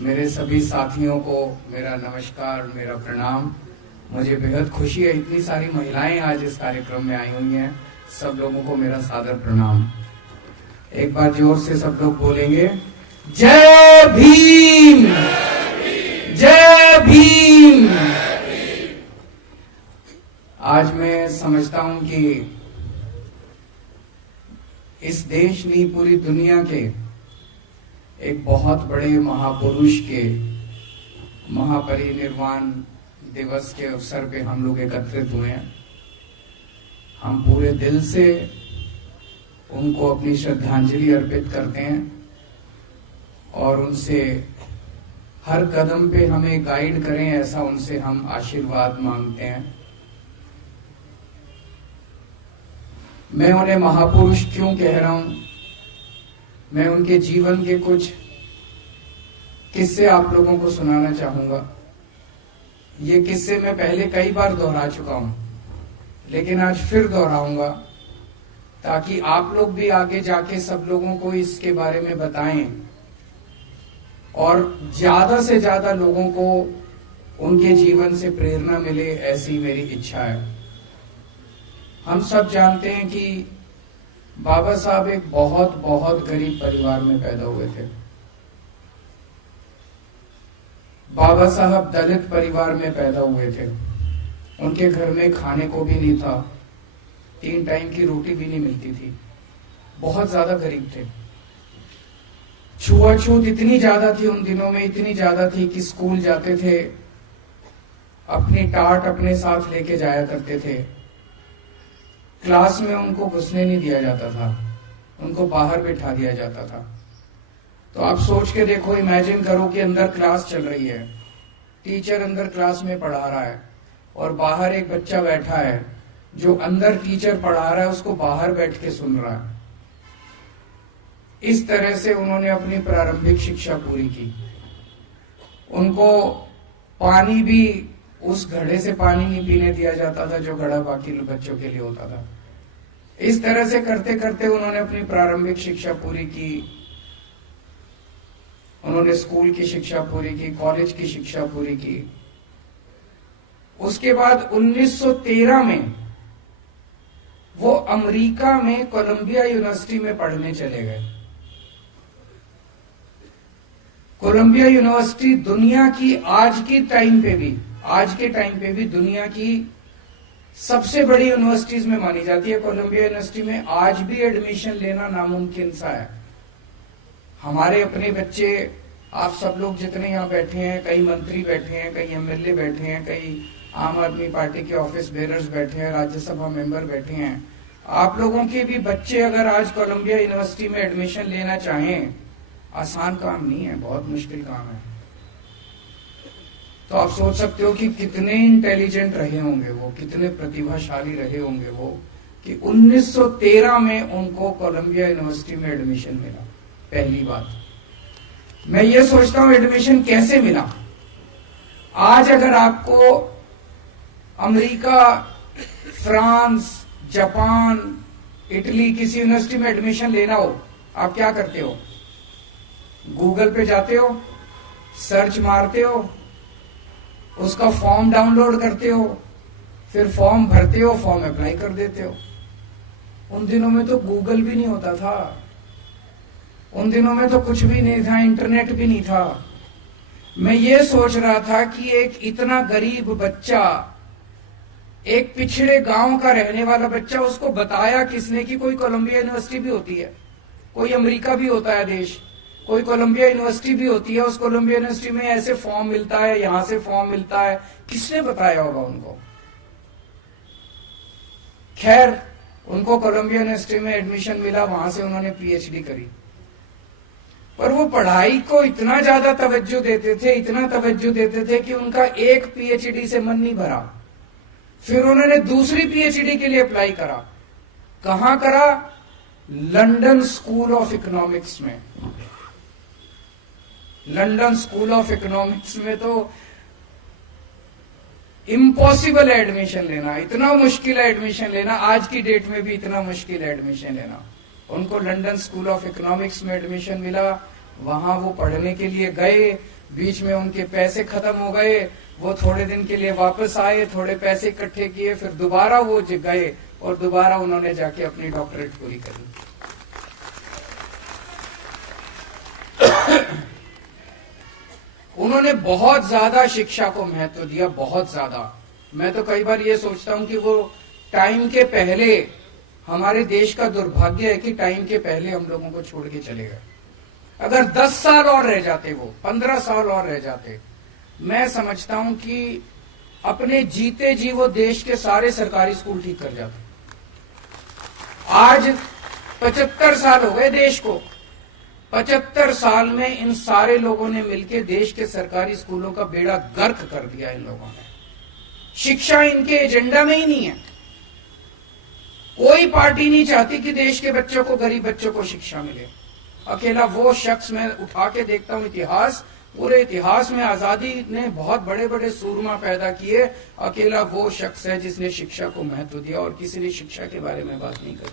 मेरे सभी साथियों को मेरा नमस्कार, मेरा प्रणाम। मुझे बेहद खुशी है, इतनी सारी महिलाएं आज इस कार्यक्रम में आई हुई हैं। सब लोगों को मेरा सादर प्रणाम। एक बार जोर से सब लोग बोलेंगे, जय भीम, जय भीम। आज मैं समझता हूं कि इस देश नहीं, पूरी दुनिया के एक बहुत बड़े महापुरुष के महापरिनिर्वाण दिवस के अवसर पे हम लोग एकत्रित हुए हैं। हम पूरे दिल से उनको अपनी श्रद्धांजलि अर्पित करते हैं और उनसे हर कदम पे हमें गाइड करें, ऐसा उनसे हम आशीर्वाद मांगते हैं। मैं उन्हें महापुरुष क्यों कह रहा हूं? मैं उनके जीवन के कुछ किस्से आप लोगों को सुनाना चाहूंगा। ये किस्से मैं पहले कई बार दोहरा चुका हूं, लेकिन आज फिर दोहराऊंगा ताकि आप लोग भी आगे जाके सब लोगों को इसके बारे में बताएं और ज्यादा से ज्यादा लोगों को उनके जीवन से प्रेरणा मिले, ऐसी मेरी इच्छा है। हम सब जानते हैं कि बाबा साहब एक बहुत बहुत गरीब परिवार में पैदा हुए थे। बाबा साहब दलित परिवार में पैदा हुए थे। उनके घर में खाने को भी नहीं था, 3 टाइम की रोटी भी नहीं मिलती थी। बहुत ज्यादा गरीब थे। छुआछूत इतनी ज्यादा थी उन दिनों में, इतनी ज्यादा थी कि स्कूल जाते थे, अपनी टाट अपने साथ लेके जाया करते थे। क्लास में उनको घुसने नहीं दिया जाता था, उनको बाहर बिठा दिया जाता था। तो आप सोच के देखो, इमेजिन करो कि अंदर क्लास चल रही है, टीचर अंदर क्लास में पढ़ा रहा है और बाहर एक बच्चा बैठा है जो अंदर टीचर पढ़ा रहा है उसको बाहर बैठ के सुन रहा है। इस तरह से उन्होंने अपनी प्रारंभिक शिक्षा पूरी की। उनको पानी भी उस घड़े से पानी नहीं पीने दिया जाता था जो घड़ा बाकी बच्चों के लिए होता था। इस तरह से करते करते उन्होंने अपनी प्रारंभिक शिक्षा पूरी की। उन्होंने स्कूल की शिक्षा पूरी की, कॉलेज की शिक्षा पूरी की। उसके बाद 1913 में वो अमेरिका में कोलंबिया यूनिवर्सिटी में पढ़ने चले गए। कोलंबिया यूनिवर्सिटी दुनिया की आज के टाइम पे भी दुनिया की सबसे बड़ी यूनिवर्सिटीज में मानी जाती है। कोलंबिया यूनिवर्सिटी में आज भी एडमिशन लेना नामुमकिन सा है। हमारे अपने बच्चे, आप सब लोग जितने यहाँ बैठे हैं, कई मंत्री बैठे हैं, कई एमएलए बैठे हैं, कई आम आदमी पार्टी के ऑफिस बेरर्स बैठे हैं, राज्यसभा मेंबर बैठे हैं। आप लोगों के भी बच्चे अगर आज कोलंबिया यूनिवर्सिटी में एडमिशन लेना चाहें, आसान काम नहीं है, बहुत मुश्किल काम है। तो आप सोच सकते हो कि कितने इंटेलिजेंट रहे होंगे वो, कितने प्रतिभाशाली रहे होंगे वो, कि 1913 में उनको कोलंबिया यूनिवर्सिटी में एडमिशन मिला। पहली बात मैं ये सोचता हूं, एडमिशन कैसे मिला? आज अगर आपको अमेरिका, फ्रांस, जापान, इटली किसी यूनिवर्सिटी में एडमिशन लेना हो, आप क्या करते हो? गूगल पे जाते हो, सर्च मारते हो, उसका फॉर्म डाउनलोड करते हो, फिर फॉर्म भरते हो, फॉर्म अप्लाई कर देते हो। उन दिनों में तो गूगल भी नहीं होता था, उन दिनों में तो कुछ भी नहीं था, इंटरनेट भी नहीं था। मैं ये सोच रहा था कि एक इतना गरीब बच्चा, एक पिछड़े गांव का रहने वाला बच्चा, उसको बताया किसने कि कोई कोलंबिया यूनिवर्सिटी भी होती है, कोई अमेरिका भी होता है देश, कोई कोलंबिया यूनिवर्सिटी भी होती है। उस कोलंबिया यूनिवर्सिटी में ऐसे फॉर्म मिलता है, यहां से फॉर्म मिलता है। किसने बताया होगा उनको? खैर, उनको कोलंबिया यूनिवर्सिटी में एडमिशन मिला, वहां से उन्होंने पीएचडी करी। पर वो पढ़ाई को इतना ज्यादा तवज्जो देते थे, इतना तवज्जो देते थे कि उनका एक पीएचडी से मन नहीं भरा। फिर उन्होंने दूसरी पीएचडी के लिए अप्लाई करा। कहां करा? लंदन स्कूल ऑफ इकोनॉमिक्स में। लंदन स्कूल ऑफ इकोनॉमिक्स में तो इम्पॉसिबल है एडमिशन लेना, इतना मुश्किल है एडमिशन लेना, आज की डेट में भी इतना मुश्किल है एडमिशन लेना। उनको लंदन स्कूल ऑफ इकोनॉमिक्स में एडमिशन मिला। वहां वो पढ़ने के लिए गए, बीच में उनके पैसे खत्म हो गए, वो थोड़े दिन के लिए वापस आए, थोड़े पैसे इकट्ठे किए, फिर दोबारा वो गए और दोबारा उन्होंने जाके अपनी डॉक्टरेट पूरी करी। उन्होंने बहुत ज्यादा शिक्षा को महत्व दिया, बहुत ज्यादा। मैं तो कई बार ये सोचता हूं कि वो टाइम के पहले, हमारे देश का दुर्भाग्य है कि टाइम के पहले हम लोगों को छोड़ के चले गए। अगर 10 साल और रह जाते, वो 15 साल और रह जाते, मैं समझता हूं कि अपने जीते जी वो देश के सारे सरकारी स्कूल ठीक कर जाते। आज 75 साल हो गए देश को, 75 साल में इन सारे लोगों ने मिलकर देश के सरकारी स्कूलों का बेड़ा गर्क कर दिया। इन लोगों ने, शिक्षा इनके एजेंडा में ही नहीं है। कोई पार्टी नहीं चाहती कि देश के बच्चों को, गरीब बच्चों को शिक्षा मिले। अकेला वो शख्स, मैं उठा के देखता हूं इतिहास, पूरे इतिहास में आजादी ने बहुत बड़े बड़े सूरमा पैदा किए, अकेला वो शख्स है जिसने शिक्षा को महत्व दिया, और किसी ने शिक्षा के बारे में बात नहीं करी,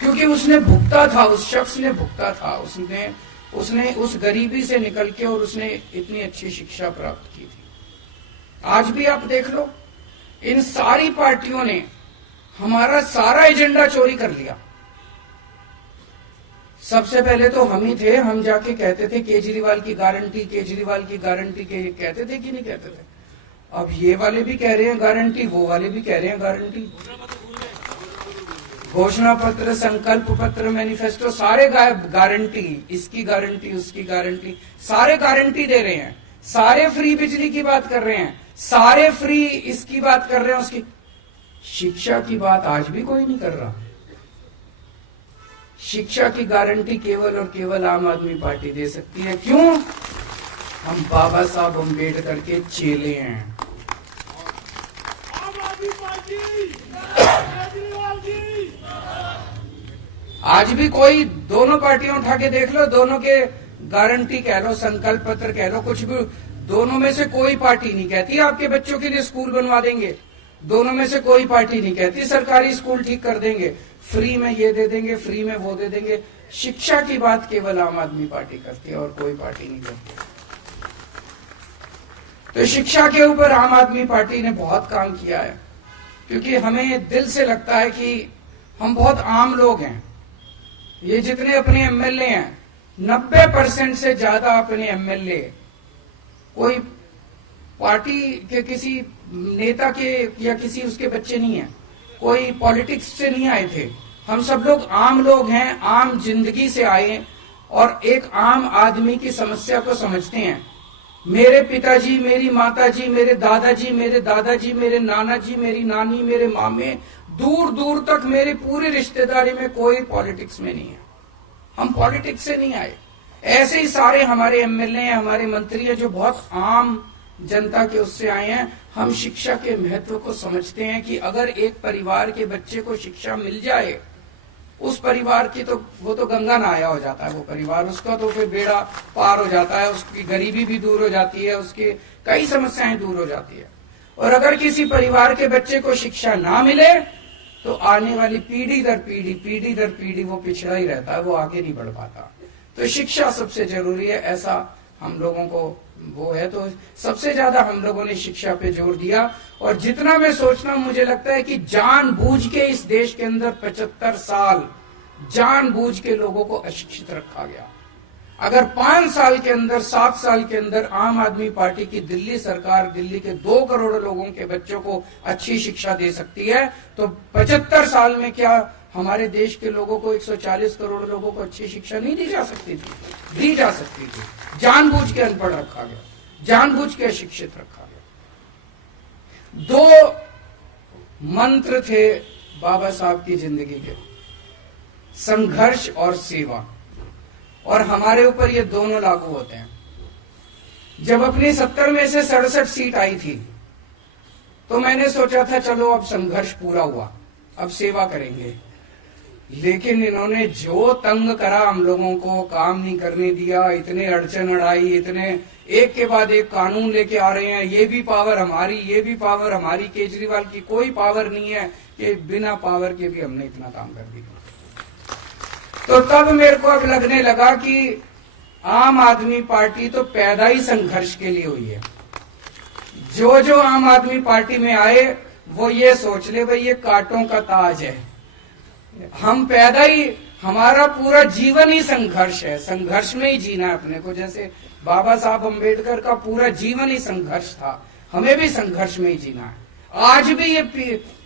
क्योंकि उसने भुगता था, उस शख्स ने भुगता था, उसने उस गरीबी से निकल के और उसने इतनी अच्छी शिक्षा प्राप्त की थी। आज भी आप देख लो, इन सारी पार्टियों ने हमारा सारा एजेंडा चोरी कर लिया। सबसे पहले तो हम ही थे, हम जाके कहते थे केजरीवाल की गारंटी, केजरीवाल की गारंटी, कहते थे कि नहीं कहते थे? अब ये वाले भी कह रहे हैं गारंटी, वो वाले भी कह रहे हैं गारंटी। घोषणा पत्र, संकल्प पत्र, मैनिफेस्टो, सारे गारंटी, इसकी गारंटी, उसकी गारंटी, सारे गारंटी दे रहे हैं। सारे फ्री बिजली की बात कर रहे हैं, सारे फ्री इसकी बात कर रहे हैं, उसकी। शिक्षा की बात आज भी कोई नहीं कर रहा। शिक्षा की गारंटी केवल और केवल आम आदमी पार्टी दे सकती है। क्यों? हम बाबा साहब अम्बेडकर के चेले हैं। आम आदमी पार्टी, केजरीवाल जी। आज भी कोई, दोनों पार्टियां उठा के देख लो, दोनों के गारंटी कह लो, संकल्प पत्र कह लो, कुछ भी, दोनों में से कोई पार्टी नहीं कहती आपके बच्चों के लिए स्कूल बनवा देंगे। दोनों में से कोई पार्टी नहीं कहती सरकारी स्कूल ठीक कर देंगे, फ्री में ये दे देंगे, फ्री में वो दे देंगे। शिक्षा की बात केवल आम आदमी पार्टी करती है और कोई पार्टी नहीं करती। तो शिक्षा के ऊपर आम आदमी पार्टी ने बहुत काम किया है, क्योंकि हमें दिल से लगता है कि हम बहुत आम लोग हैं। ये जितने अपने एमएलए हैं, 90% से ज्यादा अपने एमएलए कोई पार्टी के किसी नेता के या किसी उसके बच्चे नहीं है, कोई पॉलिटिक्स से नहीं आए थे। हम सब लोग आम लोग हैं, आम जिंदगी से आए और एक आम आदमी की समस्या को समझते हैं। मेरे पिताजी, मेरी माताजी, मेरे दादाजी, मेरे दादाजी, मेरे नाना जी, मेरी नानी, मेरे मामे, दूर दूर तक मेरे पूरी रिश्तेदारी में कोई पॉलिटिक्स में नहीं है। हम पॉलिटिक्स से नहीं आए। ऐसे ही सारे हमारे एमएलए हैं, हमारे मंत्री हैं, जो बहुत आम जनता के उससे आए हैं। हम शिक्षा के महत्व को समझते हैं कि अगर एक परिवार के बच्चे को शिक्षा मिल जाए, उस परिवार की तो वो तो गंगा नहाया हो जाता है, वो परिवार, उसका तो फिर बेड़ा पार हो जाता है, उसकी गरीबी भी दूर हो जाती है, उसकी कई समस्याएं दूर हो जाती है। और अगर किसी परिवार के बच्चे को शिक्षा ना मिले तो आने वाली पीढ़ी दर पीढ़ी वो पिछड़ा ही रहता है, वो आगे नहीं बढ़ पाता। तो शिक्षा सबसे जरूरी है, ऐसा हम लोगों को वो है। तो सबसे ज्यादा हम लोगों ने शिक्षा पे जोर दिया। और जितना मैं सोचता हूं, मुझे लगता है कि जानबूझ के इस देश के अंदर 75 साल जानबूझ के लोगों को अशिक्षित रखा गया। अगर 5 साल के अंदर, 7 साल के अंदर आम आदमी पार्टी की दिल्ली सरकार दिल्ली के 2 करोड़ लोगों के बच्चों को अच्छी शिक्षा दे सकती है, तो 75 साल में क्या हमारे देश के लोगों को, 140 करोड़ लोगों को अच्छी शिक्षा नहीं दी जा सकती थी? दी जा सकती थी। जानबूझ के अनपढ़ रखा गया, जानबूझ के अशिक्षित रखा गया। 2 मंत्र थे बाबा साहब की जिंदगी के, संघर्ष और सेवा, और हमारे ऊपर ये दोनों लागू होते हैं। जब अपनी 70 में से 67 सीट आई थी, तो मैंने सोचा था चलो अब संघर्ष पूरा हुआ, अब सेवा करेंगे। लेकिन इन्होंने जो तंग करा हम लोगों को, काम नहीं करने दिया, इतने अड़चन अड़ाई, इतने एक के बाद एक कानून लेके आ रहे हैं, ये भी पावर हमारी, ये भी पावर हमारी। केजरीवाल की कोई पावर नहीं है कि बिना पावर के भी हमने इतना काम कर दिया। तो तब मेरे को अब लगने लगा कि आम आदमी पार्टी तो पैदा ही संघर्ष के लिए हुई है। जो जो आम आदमी पार्टी में आए वो ये सोच ले भाई ये कांटों का ताज है। हम पैदा ही, हमारा पूरा जीवन ही संघर्ष है, संघर्ष में ही जीना है अपने को। जैसे बाबा साहब अम्बेडकर का पूरा जीवन ही संघर्ष था, हमें भी संघर्ष में ही जीना है। आज भी ये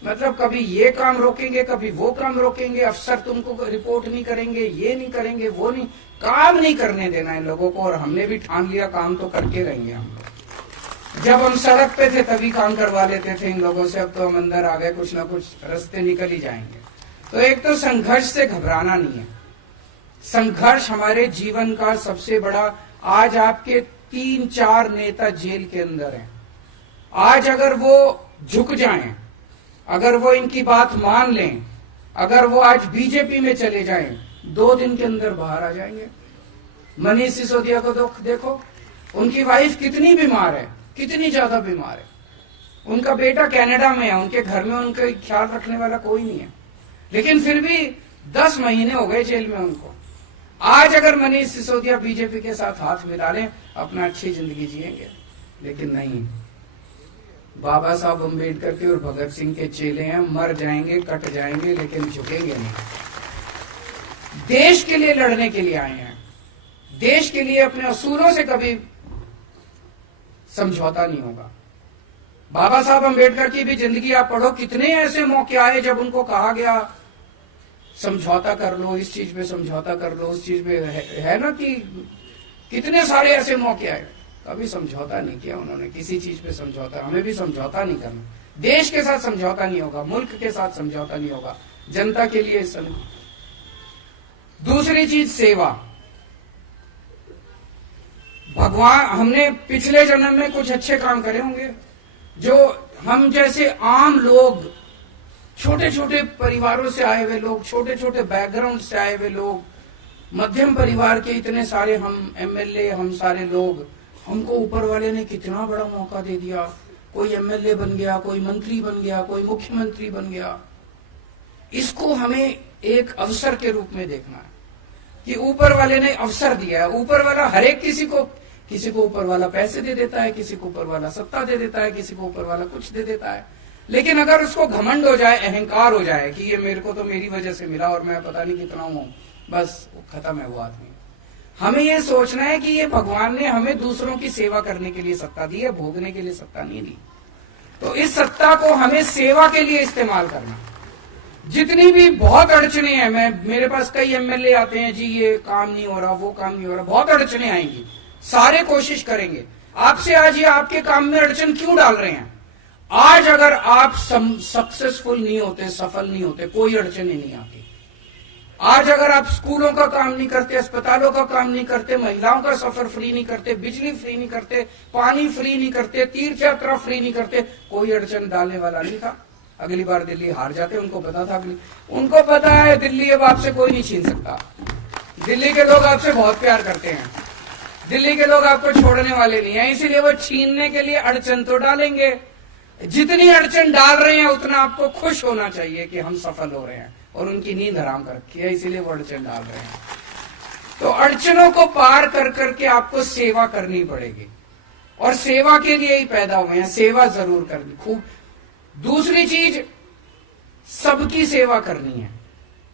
मतलब कभी ये काम रोकेंगे, कभी वो काम रोकेंगे, अफसर तुमको रिपोर्ट नहीं करेंगे, ये नहीं करेंगे, वो नहीं, काम नहीं करने देना है लोगों को। और हमने भी ठान लिया काम तो करके रहेंगे हम लोग। जब हम सड़क पे थे तभी काम करवा लेते थे इन लोगों से, अब तो हम अंदर आ गए, कुछ ना कुछ रास्ते निकल ही जाएंगे। तो एक तो संघर्ष से घबराना नहीं है। संघर्ष हमारे जीवन का सबसे बड़ा, आज आपके 3-4 नेता जेल के अंदर हैं। आज अगर वो झुक जाएं, अगर वो इनकी बात मान लें, अगर वो आज बीजेपी में चले जाएं, 2 दिन के अंदर बाहर आ जाएंगे। मनीष सिसोदिया को देखो, उनकी वाइफ कितनी बीमार है, कितनी ज्यादा बीमार है। उनका बेटा कनाडा में है, उनके घर में उनका ख्याल रखने वाला कोई नहीं है, लेकिन फिर भी 10 महीने हो गए जेल में उनको। आज अगर मनीष सिसोदिया बीजेपी के साथ हाथ मिला लें, अपना अच्छी जिंदगी जिएंगे, लेकिन नहीं। बाबा साहब अम्बेडकर के और भगत सिंह के चेले हैं, मर जाएंगे, कट जाएंगे, लेकिन झुकेंगे नहीं। देश के लिए लड़ने के लिए आए हैं, देश के लिए अपने असूलों से कभी समझौता नहीं होगा। बाबा साहब अम्बेडकर की भी जिंदगी आप पढ़ो, कितने ऐसे मौके आए जब उनको कहा गया समझौता कर लो, इस चीज पे समझौता कर लो, उस चीज पे है ना, कि कितने सारे ऐसे मौके आए, कभी समझौता नहीं किया उन्होंने किसी चीज पे समझौता। हमें भी समझौता नहीं करना, देश के साथ समझौता नहीं होगा, मुल्क के साथ समझौता नहीं होगा, जनता के लिए दूसरी चीज सेवा। भगवान, हमने पिछले जन्म में कुछ अच्छे काम करे होंगे, जो हम जैसे आम लोग, छोटे छोटे परिवारों से आए हुए लोग, छोटे छोटे बैकग्राउंड से आए हुए लोग, मध्यम परिवार के इतने सारे हम एमएलए, हम सारे लोग, हमको ऊपर वाले ने कितना बड़ा मौका दे दिया। कोई एमएलए बन गया, कोई मंत्री बन गया, कोई मुख्यमंत्री बन गया। इसको हमें एक अवसर के रूप में देखना है कि ऊपर वाले ने अवसर दिया है। ऊपर वाला हर एक किसी को ऊपर वाला पैसे दे देता है, किसी को ऊपर वाला सत्ता दे देता है, किसी को ऊपर वाला कुछ दे देता है। लेकिन अगर उसको घमंड हो जाए, अहंकार हो जाए कि ये मेरे को तो मेरी वजह से मिला और मैं पता नहीं कितना हूं, बस खत्म है वो आदमी। हमें ये सोचना है कि ये भगवान ने हमें दूसरों की सेवा करने के लिए सत्ता दी है, भोगने के लिए सत्ता नहीं दी। तो इस सत्ता को हमें सेवा के लिए इस्तेमाल करना। जितनी भी बहुत अड़चने हैं, मेरे पास कई एमएलए आते हैं, जी ये काम नहीं हो रहा, वो काम नहीं हो रहा, बहुत अड़चने आएंगी, सारे कोशिश करेंगे आपसे। आज ये आपके काम में अड़चन क्यों डाल रहे हैं? आज अगर आप सक्सेसफुल नहीं होते, सफल नहीं होते, कोई अड़चन ही नहीं आती। आज अगर आप स्कूलों का काम नहीं करते, अस्पतालों का काम नहीं करते, महिलाओं का सफर फ्री नहीं करते, बिजली फ्री नहीं करते, पानी फ्री नहीं करते, तीर्थ यात्रा फ्री नहीं करते, कोई अड़चन डालने वाला नहीं था। अगली बार दिल्ली हार जाते, उनको पता था, उनको पता है दिल्ली अब आपसे कोई नहीं छीन सकता। दिल्ली के लोग आपसे बहुत प्यार करते हैं, दिल्ली के लोग आपको छोड़ने वाले नहीं है, इसीलिए वो छीनने के लिए अड़चन तो डालेंगे। जितनी अड़चन डाल रहे हैं उतना आपको खुश होना चाहिए कि हम सफल हो रहे हैं, और उनकी नींद हराम कर रखी है, इसीलिए वो अड़चन डाल रहे हैं। तो अड़चनों को पार कर करके आपको सेवा करनी पड़ेगी, और सेवा के लिए ही पैदा हुए हैं, सेवा जरूर करनी खूब। दूसरी चीज, सबकी सेवा करनी है,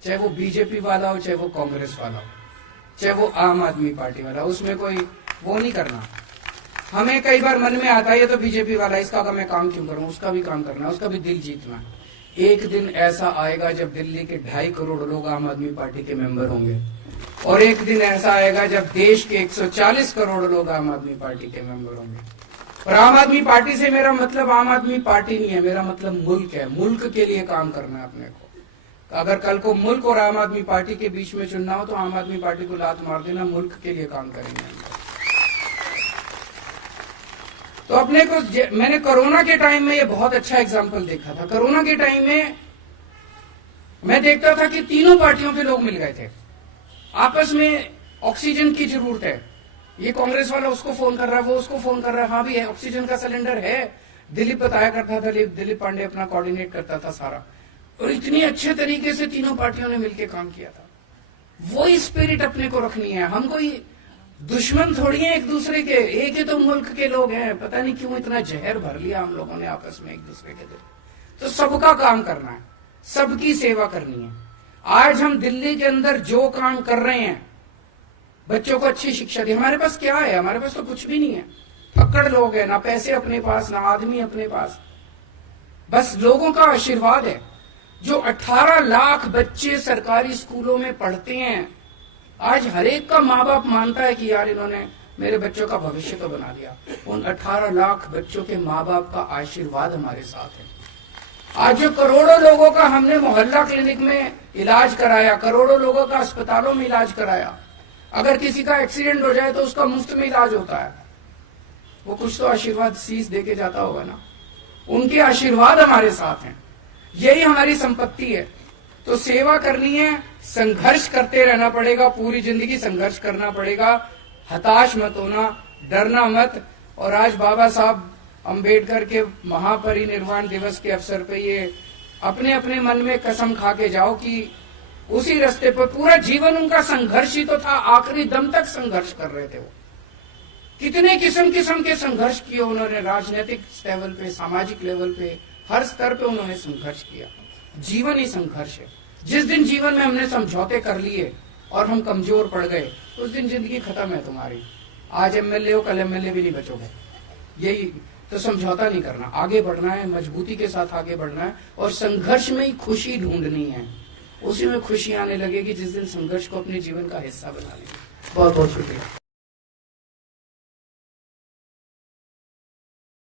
चाहे वो बीजेपी वाला हो, चाहे वो कांग्रेस वाला हो, चाहे वो आम आदमी पार्टी वाला, उसमें कोई वो नहीं करना। हमें कई बार मन में आता है ये तो बीजेपी वाला, इसका मैं काम क्यों करूं, उसका भी काम करना, उसका भी दिल जीतना। एक दिन ऐसा आएगा जब दिल्ली के 2.5 करोड़ लोग आम आदमी पार्टी के मेंबर होंगे, और एक दिन ऐसा आएगा जब देश के 140 करोड़ लोग आम आदमी पार्टी के मेंबर होंगे। और आम आदमी पार्टी से मेरा मतलब आम आदमी पार्टी नहीं है, मेरा मतलब मुल्क है। मुल्क के लिए काम करना है अपने को। अगर कल को मुल्क और आम आदमी पार्टी के बीच में चुनना हो तो आम आदमी पार्टी को लात मार देना, मुल्क के लिए काम करेंगे। तो अपने को, मैंने कोरोना के टाइम में ये बहुत अच्छा एग्जाम्पल देखा था। कोरोना के टाइम में मैं देखता था कि तीनों पार्टियों के लोग मिल गए थे, आपस में ऑक्सीजन की जरूरत है, ये कांग्रेस वाला उसको फोन कर रहा है, वो उसको फोन कर रहा है, हाँ भी है, ऑक्सीजन का सिलेंडर है। दिलीप बताया करता था, दिलीप पांडे अपना कोऑर्डिनेट करता था सारा, और इतनी अच्छे तरीके से तीनों पार्टियों ने मिलकर काम किया था। वो स्पिरिट अपने को रखनी है। हमको दुश्मन थोड़ी है एक दूसरे के, एक ही तो मुल्क के लोग हैं। पता नहीं क्यों इतना जहर भर लिया हम लोगों ने आपस में एक दूसरे के दिल। तो सबका काम करना है, सबकी सेवा करनी है। आज हम दिल्ली के अंदर जो काम कर रहे हैं, बच्चों को अच्छी शिक्षा दी, हमारे पास क्या है? हमारे पास तो कुछ भी नहीं है। पकड़ लोग हैं, ना पैसे अपने पास, ना आदमी अपने पास, बस लोगों का आशीर्वाद है। जो 18 लाख बच्चे सरकारी स्कूलों में पढ़ते हैं, आज हर एक का माँ बाप मानता है कि यार इन्होंने मेरे बच्चों का भविष्य तो बना दिया। उन 18 लाख बच्चों के माँ बाप का आशीर्वाद हमारे साथ है। आज जो करोड़ों लोगों का हमने मोहल्ला क्लिनिक में इलाज कराया, करोड़ों लोगों का अस्पतालों में इलाज कराया, अगर किसी का एक्सीडेंट हो जाए तो उसका मुफ्त में इलाज होता है, वो कुछ तो आशीर्वाद शीश देके जाता होगा ना। उनके आशीर्वाद हमारे साथ हैं, यही हमारी संपत्ति है। तो सेवा करनी है, संघर्ष करते रहना पड़ेगा, पूरी जिंदगी संघर्ष करना पड़ेगा। हताश मत होना, डरना मत। और आज बाबा साहब अंबेडकर के महापरिनिर्वाण दिवस के अवसर पे ये अपने अपने मन में कसम खा के जाओ कि उसी रास्ते पर पूरा जीवन उनका संघर्ष ही तो था, आखिरी दम तक संघर्ष कर रहे थे वो। कितने किस्म किस्म के संघर्ष किए उन्होंने, राजनीतिक लेवल पे, सामाजिक लेवल पे, हर स्तर पे उन्होंने संघर्ष किया। जीवन ही संघर्ष है। जिस दिन जीवन में हमने समझौते कर लिए और हम कमजोर पड़ गए, उस दिन जिंदगी खत्म है तुम्हारी। आज एमएलए हो, कल एमएलए भी नहीं बचोगे। यही तो, समझौता नहीं करना, आगे बढ़ना है, मजबूती के साथ आगे बढ़ना है और संघर्ष में ही खुशी ढूंढनी है। उसी में खुशी आने लगेगी जिस दिन संघर्ष को अपने जीवन का हिस्सा बना लेंगे। बहुत बहुत शुक्रिया।